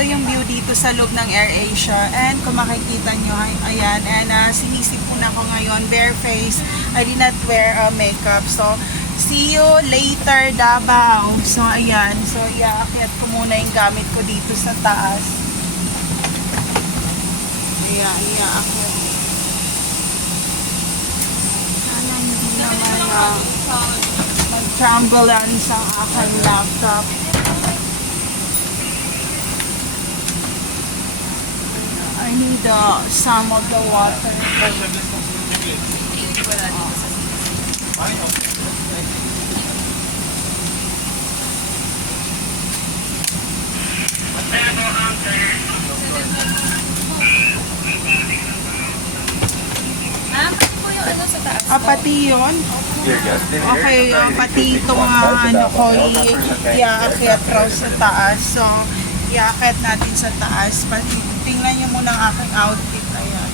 ito yung view dito sa loob ng AirAsia. And kung makikita nyo, ayan, and sinisip muna ako ngayon, bare face. I did not wear makeup. So, see you later, Davao. So, ayan. So, iaakyat ko muna yung gamit ko dito sa taas. Ayan, iaakyat. Sana hindi naman mag-trambulance ang aking laptop. I need some of the water. Pati yun? Okay, pati itong ano ko, iaakyat raw sa taas. So, iaakyat natin sa taas. Tingnan nyo muna ang aking outfit. Ayan.